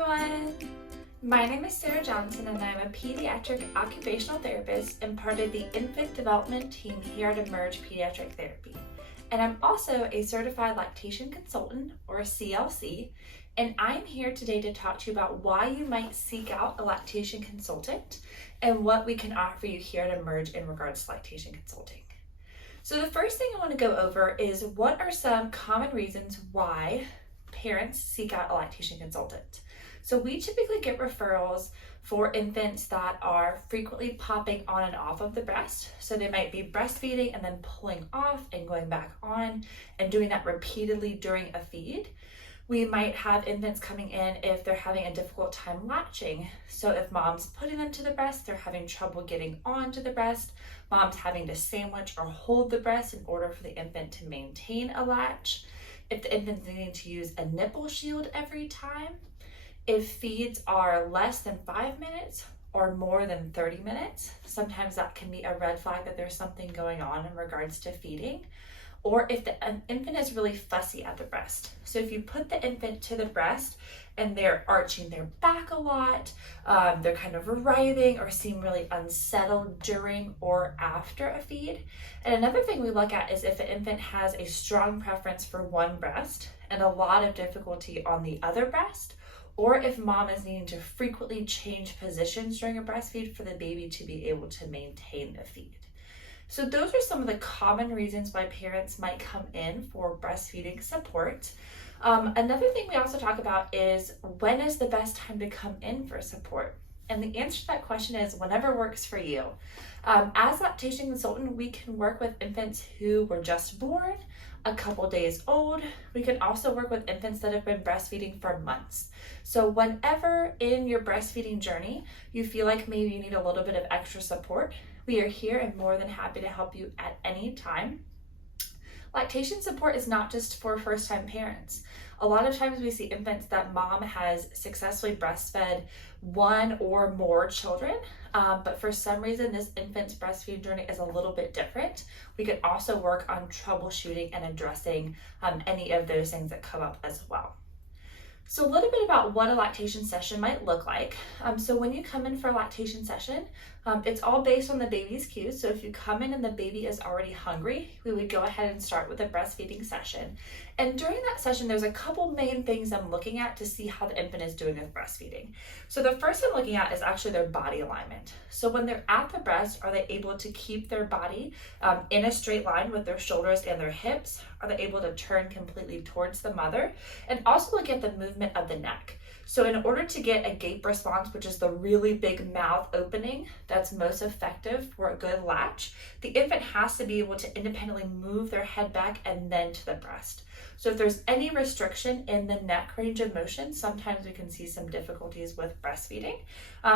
everyone! My name is Sarah Johnson and I'm a pediatric occupational therapist and part of the infant development team here at Emerge Pediatric Therapy. And I'm also a certified lactation consultant, or a CLC, and I'm here today to talk to you about why you might seek out a lactation consultant and what we can offer you here at Emerge in regards to lactation consulting. So the first thing I want to go over is what are some common reasons why parents seek out a lactation consultant. So we typically get referrals for infants that are frequently popping on and off of the breast. So they might be breastfeeding and then pulling off and going back on and doing that repeatedly during a feed. We might have infants coming in if they're having a difficult time latching. So if mom's putting them to the breast, they're having trouble getting onto the breast. Mom's having to sandwich or hold the breast in order for the infant to maintain a latch. If the infant's needing to use a nipple shield every time. If feeds are less than 5 minutes or more than 30 minutes, sometimes that can be a red flag that there's something going on in regards to feeding. Or if the infant is really fussy at the breast. So if you put the infant to the breast and they're arching their back a lot, they're kind of writhing or seem really unsettled during or after a feed. And another thing we look at is if the infant has a strong preference for one breast and a lot of difficulty on the other breast, or if mom is needing to frequently change positions during a breastfeed for the baby to be able to maintain the feed. So those are some of the common reasons why parents might come in for breastfeeding support. Another thing we also talk about is when is the best time to come in for support? And the answer to that question is whenever works for you. As a lactation consultant, we can work with infants who were just born, a couple days old. We can also work with infants that have been breastfeeding for months. So whenever in your breastfeeding journey, you feel like maybe you need a little bit of extra support, we are here and more than happy to help you at any time. Lactation support is not just for first-time parents. A lot of times we see infants that mom has successfully breastfed one or more children, but for some reason this infant's breastfeeding journey is a little bit different. We can also work on troubleshooting and addressing any of those things that come up as well. So a little bit about what a lactation session might look like. So when you come in for a lactation session, it's all based on the baby's cues. So if you come in and the baby is already hungry, we would go ahead and start with a breastfeeding session. And during that session, there's a couple main things I'm looking at to see how the infant is doing with breastfeeding. So the first I'm looking at is actually their body alignment. So when they're at the breast, are they able to keep their body in a straight line with their shoulders and their hips? Are they able to turn completely towards the mother? And also look at the movement of the neck. So in order to get a gape response, which is the really big mouth opening that's most effective for a good latch, the infant has to be able to independently move their head back and then to the breast. So if there's any restriction in the neck range of motion, sometimes we can see some difficulties with breastfeeding.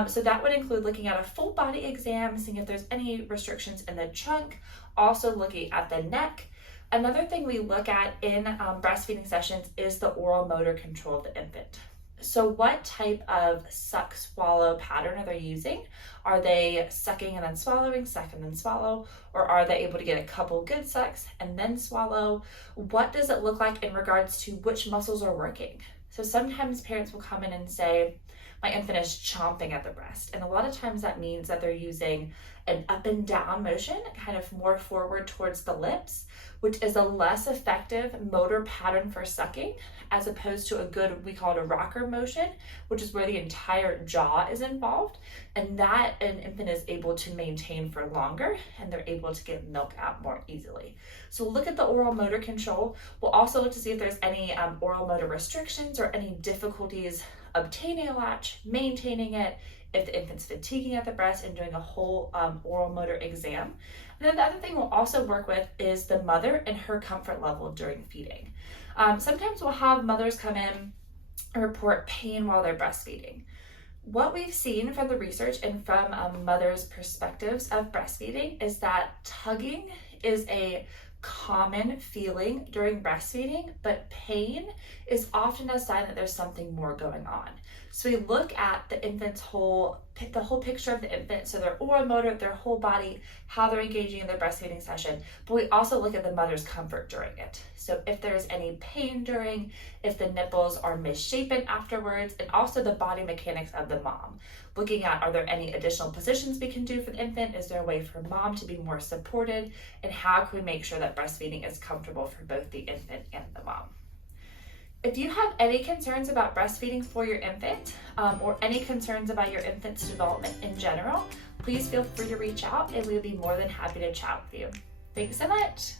So that would include looking at a full body exam, seeing if there's any restrictions in the trunk, also looking at the neck. Another thing we look at in breastfeeding sessions is the oral motor control of the infant. So what type of suck swallow pattern are they using? Are they sucking and then swallowing, suck and then swallow? Or are they able to get a couple good sucks and then swallow? What does it look like in regards to which muscles are working? So sometimes parents will come in and say, my infant is chomping at the breast. And a lot of times that means that they're using an up and down motion, kind of more forward towards the lips, which is a less effective motor pattern for sucking, as opposed to a good, we call it a rocker motion, which is where the entire jaw is involved. And that an infant is able to maintain for longer and they're able to get milk out more easily. So look at the oral motor control. We'll also look to see if there's any oral motor restrictions or any difficulties obtaining a latch, maintaining it, if the infant's fatiguing at the breast, and doing a whole oral motor exam. And then the other thing we'll also work with is the mother and her comfort level during feeding. Sometimes we'll have mothers come in and report pain while they're breastfeeding. What we've seen from the research and from mothers' perspectives of breastfeeding is that tugging is a common feeling during breastfeeding, but pain is often a sign that there's something more going on. So we look at the infant's the whole picture of the infant, so their oral motor, their whole body, how they're engaging in their breastfeeding session, but we also look at the mother's comfort during it. So if there's any pain during, if the nipples are misshapen afterwards, and also the body mechanics of the mom. Looking at, are there any additional positions we can do for the infant? Is there a way for mom to be more supported? And how can we make sure that breastfeeding is comfortable for both the infant and the mom? If you have any concerns about breastfeeding for your infant, or any concerns about your infant's development in general, please feel free to reach out and we'll be more than happy to chat with you. Thanks so much.